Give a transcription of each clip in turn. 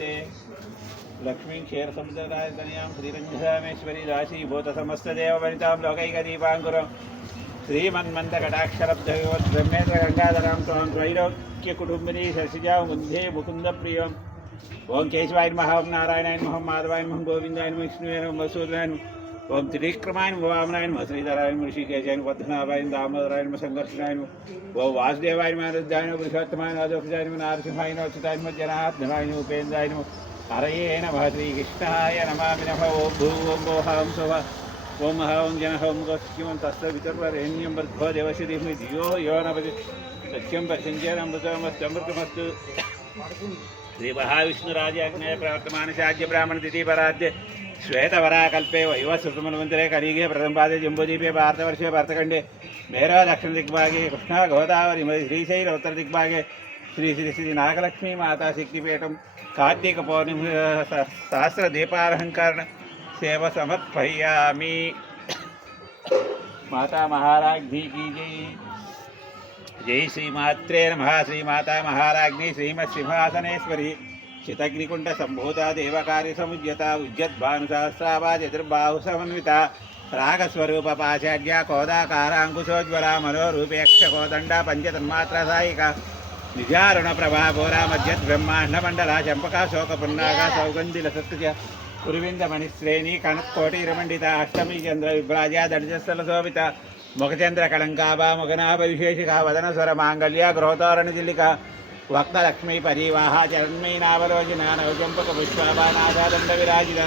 नमस्ते लक्ष्मी क्षीरसमुद्रराजतनयां श्रीरङ्गरामेश्वरी राशीभूतसमस्तदेववनितां लोकैकदीपाङ्कुरं श्रीमन्मन्दकटाक्षरब्धयोद्ब्रह्मेन्द्रगङ्गाधरां त्वां त्रैलोक्यकुटुम्बिनी शशिजां वन्दे मुकुन्दप्रियम् ओं केशवाय नमः ओं नारायणाय नमः माधवाय नमः गोविन्दाय नमः विष्णुवे नमः मधुसूदनाय नमः ओं त्रिविक्रमाय नमः वामनाय नमः श्रीधराय नमः ऋषिकेशाय नमः पद्मनाभाय नमः दामोदराय नमः संघर्षणाय नमः ओं वासुदेवाय नमः अनिरुद्धाय नमः पुरुषोत्तमाय नमः अधोक्षजाय नमः नारसिंहाय नमः अच्युताय नमः जनार्दनाय नमः उपेन्द्राय नमः हरये नमः श्रीकृष्णाय नमामि नमः ओं भूः ओं भोः ओं स्वः ओं महा ओं जनः ओं गोष्ठिमं तस्य वितर्वरेण्यं भर्गो देवस्य धीमहि धियो यो न प्रचोदयात् सत्यं प्रसञ्जयमृतमस्तु श्री महाविष्णुराजाज्ञया प्रवर्तमानशाद्य ब्राह्मण तिथि पराद्य श्वेतवराकल्पे वैवस्वतमन्वन्तरे कलिगे प्रथमपादे जम्बूदीपे भारतवर्षे भरतखण्डे मेरा दक्षिण दिग्भागे कृष्णा गोदावरी श्रीशैल उत्तर दिग्भागे श्री श्री श्री नागलक्ष्मी माता शक्तिपीठं कार्तिक पौर्णिमा सहस्रदीपालंकरण सेवा समर्पयामि। माता महाराज्ञी की जय। जय श्रीमात्रे नमः। श्रीमाता महाराज्ञी श्रीमत्सिंहासनेश्वरी चितग्निकुंड संभूता देवकार्य समुज्यता उज्जद्भानुसहस्राभा चतुर्बाहु समन्विता रागस्वरूप पाशाढ्या कोदाकारांकुशोज्वला मनोरूपेक्ष कोदंडा पंचतन्मात्रा सायिका निजारुण प्रभा भोरा मध्यद ब्रह्मांड मंडला चंपका शोकपुन्नागा सौगंधि लसत्कज कुरुविंद मणिश्रेणी कनकोटिरमंडिता अष्टमी चंद्र विभ्राजा दर्जस्थल शोभिता मुखचंद्र कलंकाभा मुखनाभ विशेषिका वदन स्वर मांगल्य गृहतोरण जिलिका वक्त लक्ष्मी परिवाहा चरण्मयी नावलोचना नवचंपक पुष्पाभा नासादंड विराजिता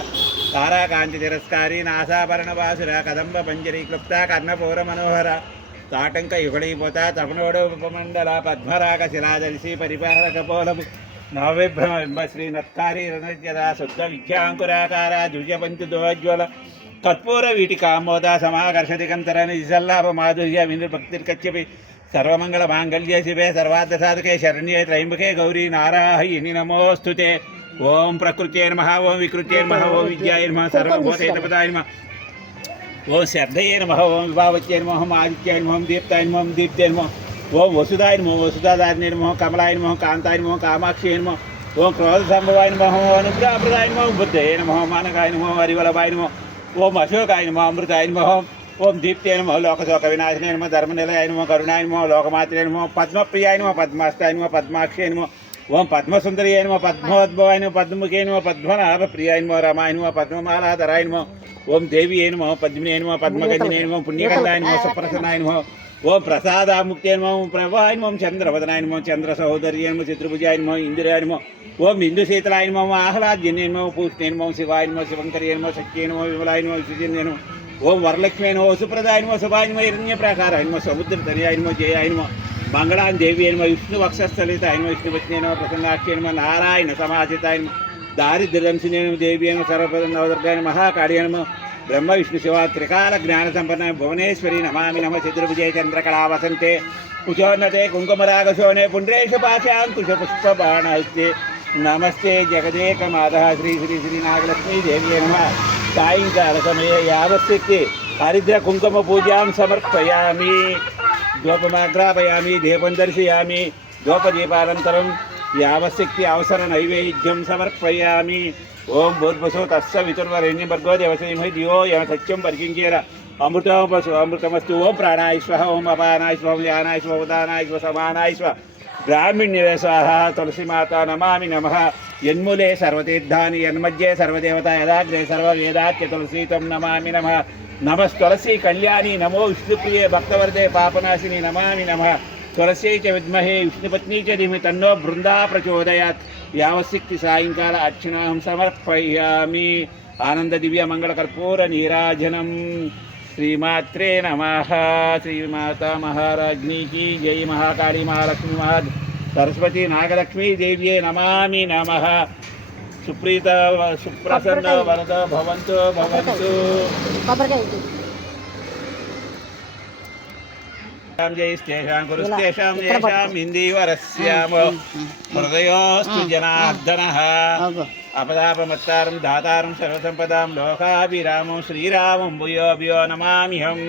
ताराकांति तिरस्कारी नासाभरण बासुरा कदंब पंजरी क्लुप्ता कर्णपूर मनोहर ताटंक युगलीपोता तपनोडोपमंडल पद्मराग शिलादर्शी परिपालक पोलभु नवविभ्रम श्री नत्कारी रणज्यदा शुद्ध विद्यांकुराकारा द्विजपंचदोज्वल कर्पूर वीटिकामोद समाकर्षति कंतर निसल्लाभ माधुर्य विनिर्भक्तिर्कच्यपि सर्वमंगल मांगल्ये शिवे सर्वार्थ साधके शरण्ये त्रयंबके गौरी नारायणि नमोस्तुते। ओम प्रकृत्यै नमः ओम विकृत्यै नमः ओम विद्यायै नमः सर्वभूतेतपदाय नमः ओम श्रद्धये नमः ओम विभावत्यै नमः ओम आदित्याय नमः ओम दीप्ताय नमः ओम दीप्त्यै नमः ओम वसुदाय नमः वसुदाधारिणे नमः कामलाय नमः कांताय नमः कामाक्ष्यै नमः ओम क्रोधसंभवाय नमः ओम अनुग्रहप्रदाय नमः बुद्धये नमः मानकाय नमः हरिवल्लभाय नमः ओम अशोकाय नमः अमृताय नमः ओम दीप्त्यै नमः लोकशोक विनाशिने नमः धर्मनिलयाय नमः करुणाय नमः लोकमात्रे नमः पद्मप्रियाय नमः पद्मास्ताय नमः पद्माक्षय नमः ओम पद्मसुंदर्याय नमः पद्मोद्भवाय नमः पद्ममुखे नमः पद्मनाभप्रियाय नमः रमाय नमः पद्ममालाधराय नमः ओम देव्यै नमः पद्मिने नमः पद्मगन्धिने नमः पुण्यकन्दाय नमः सुप्रसन्नाय नमः ओम प्रसादामुक्त्यै नमः ओम प्रभाय नमः चंद्रवदनाय नमः चंद्रसहोदर्यै नमः चित्रभुजाय नमः इंदिराय नमः ओम इंदुशीतलाय नमः आह्लाद्यन्ये नमः पूष्णे नमः शिवाय नमः शिवंकर्ये नमः सत्ये नमः विमलाय नमः विसुजिन्ये नमः ओम वरलक्ष्मी नमः सुप्रदाय नमः शुभाय नमः हिरण्यप्राकाराय नमः समुद्रतनयाय नमः जयाय नमः मंगलां देव्यै नमः विष्णुवक्षस्थलिताय नमः विष्णुपत्न्यै नमः प्रसन्नाक्ष्यै नमः नारायण समाजिताय नमः दारिद्र्यदंशिने नमः देव्यै नमः सर्वप्रदनवदुर्गाय नमः काळ्यै नमः ब्रह्म विष्णु शिवा त्रिकाल ज्ञान संपन्नाय भुवनेश्वरी नमामि नमः चतुर्भुजे चंद्रकला वसन्ते कुचोन्नते कुङ्कुमरागशोणे पुण्ड्रेश पाशाङ्कुशपुष्पबाणहस्ते नमस्ते जगदेकमातः श्री श्री श्री नागलक्ष्मी देव्यै नमः सायंकाल समये यावत्शक्ति हरिद्र कुङ्कुम पूजां समर्पयामि धूपमाग्रापयामि दीपं दर्शयामि धूपदीपानन्तरं यावत्शक्ति अवसर नैवेद्यं समर्पयामि। ओम भूर्भुवः तस्य वितुर्वरेण्यं भर्गो देवस्य धीमहि धियो यो न सत्यं प्रचोदयात् अमृतमस्तु। ओम प्राणाय स्वाहा ओम अपानाय स्वाहा ओम यानाय स्वाहा उदानाय स्वाहा समानाय स्वाहा ब्राह्मण्ये स्वाहा। तुलसी माता नमामि नमः। यन्मूले सर्वतीर्थानि यन्मध्ये सर्वदेवता यदाग्रे सर्ववेदाच्य तुलसी तं नमामि नमः। नमस्तुलसी कल्याणी नमो विष्णुप्रिये भक्तवर्धे पापनाशिनी नमामि नमः। तुलस्यै च विद्महे विष्णुपत्नी च धीमहि तन्नो बृन्दा प्रचोदयात्। यावत्शक्ति सायंकाल अर्चनां समर्पयामि। आनंद दिव्य मंगल कर्पूर नीराजनम। श्रीमात्रे नमः। श्रीमाता महाराज्ञी की जय। महाकाली महालक्ष्मी महा सरस्वती नागलक्ष्मी देव्ये नमामि नमः। सुप्रीत सुप्रसन्न वरद भवन्तु भवन्तु। जयस्तेषां कुरुस्तेषां येषां हिन्दीवरस्याम हृदयोस्तु जनार्दनः। अपदापमत्तारं दातारं सर्वसम्पदां लोकाभिरामं श्रीरामं भूयो भूयो नमाम्यहम्।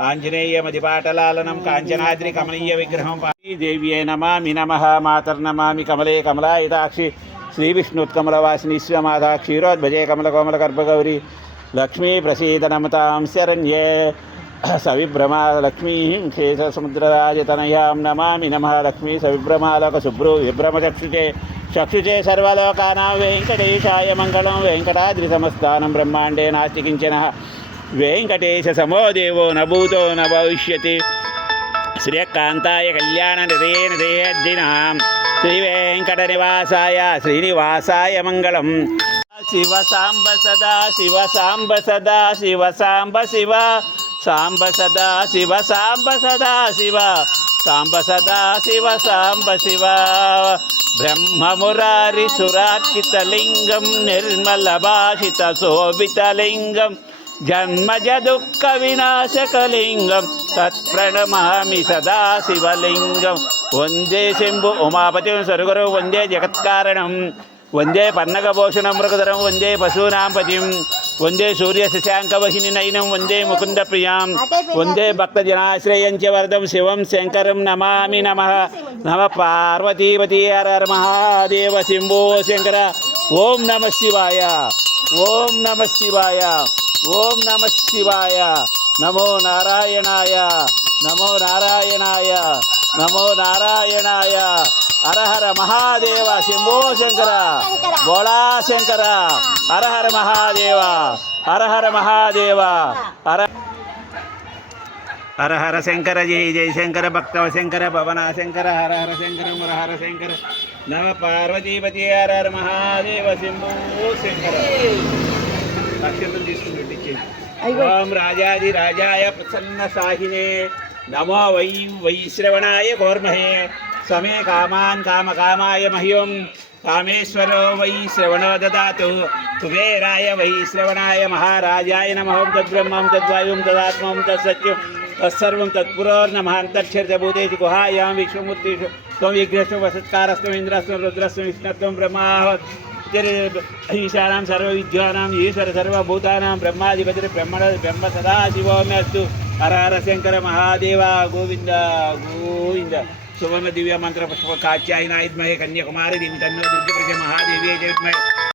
आञ्जनेयमधिपाटलालनं काञ्चनाद्रिकमनीयविग्रहं देव्ये नमामि नमः। मातर्नमामि कमले कमलायताक्षि श्रीविष्णुत्कमलवासिनी विश्वमाता क्षीरोद्भजे कमलकोमलगर्भगौरी लक्ष्मी प्रसीद नमतां शरण्ये सविभ्रमा लक्ष्मीं शेषसमुद्रराजतनयां नमामि नमः लक्ष्मी सविभ्रमालकशुभ्रो विभ्रमचक्षुषे चक्षुषे सर्वलोकानां वेङ्कटेशाय मङ्गलं वेङ्कटाद्रिसमस्तानं ब्रह्माण्डे नास्ति किञ्चन वेङ्कटेशसमो देवो न भूतो न भविष्यति श्रियकान्ताय कल्याणनिधये निधयेद्दिनां श्रीवेङ्कटनिवासाय श्रीनिवासाय मङ्गलम् शिव साम्ब सदा शिव साम्ब सदा शिव साम्ब शिव साम्ब सदा शिव साम्ब सदा शिव साम्ब सदा शिव साम्ब शिव ब्रह्ममुरारिसुरार्चितलिङ्गं निर्मलभाषितशोभितलिङ्गं जन्मज दुःखविनाशकलिङ्गं तत्प्रणमामि सदा शिवलिङ्गं वन्दे शम्भु उमापतिं सर्वगुरुं वन्दे जगत्कारणं वन्दे पन्नगभूषणं मृगधरं वन्दे पशूनां पतिं वन्दे सूर्यशशाङ्कवहिनीनयनं वन्दे मुकुन्दप्रियां वन्दे भक्तजनाश्रयं च वरदं शिवं शङ्करं नमामि नमः नमः पार्वतीपति हर हर महादेव शम्भो शङ्कर ॐ नमः शिवाय ॐ नमः शिवाय ॐ नमः शिवाय नमो नारायणाय नमो नारायणाय नमो नारायणाय हर हर महादेव शंभो शंकर बोला शंकर हर हर महादेव हर हर महादेव हर हर हर शंकर जय जय शंकर भक्तव शंकर भवना शंकर हर हर शंकर मुर हर शंकर नम पार्वतीपति हर हर महादेव शंभो शंकर अक्षतम తీసుకుంటే ओम राजाधि राजाय प्रसन्न साहिने नमो वै श्रवणाय घोर्महे समे कामान् कामकामाय मह्यं कामेश्वरो वै श्रवणो ददातु कुबेराय वै श्रवणाय महाराजाय नमः तद्ब्रह्मं तद्वायुं तदात्मं तत्सत्यं तत्सर्वं तत्पुरोर्नमः अन्तर्क्षरभूतेषु गुहायां विश्वमूर्तिषु त्वं विघ्नस्त्वं वसत्कारस्त्वं इन्द्रस्त्वं रुद्रस्त्वं विष्णुत्वं ब्रह्मा ईशानां सर्वविद्यानाम् ईश्वर सर्वभूतानां ब्रह्माधिपति ब्रह्म सदा शिवोऽमे अस्तु हर हर शंकर महादेव गोविंद गोविंद सुवर्ण दिव्य मंत्र पुष्प कात्यायनाय विद्महे कन्याकुमारी देवी तन्नो दुर्गे महादेवी जय विद्महे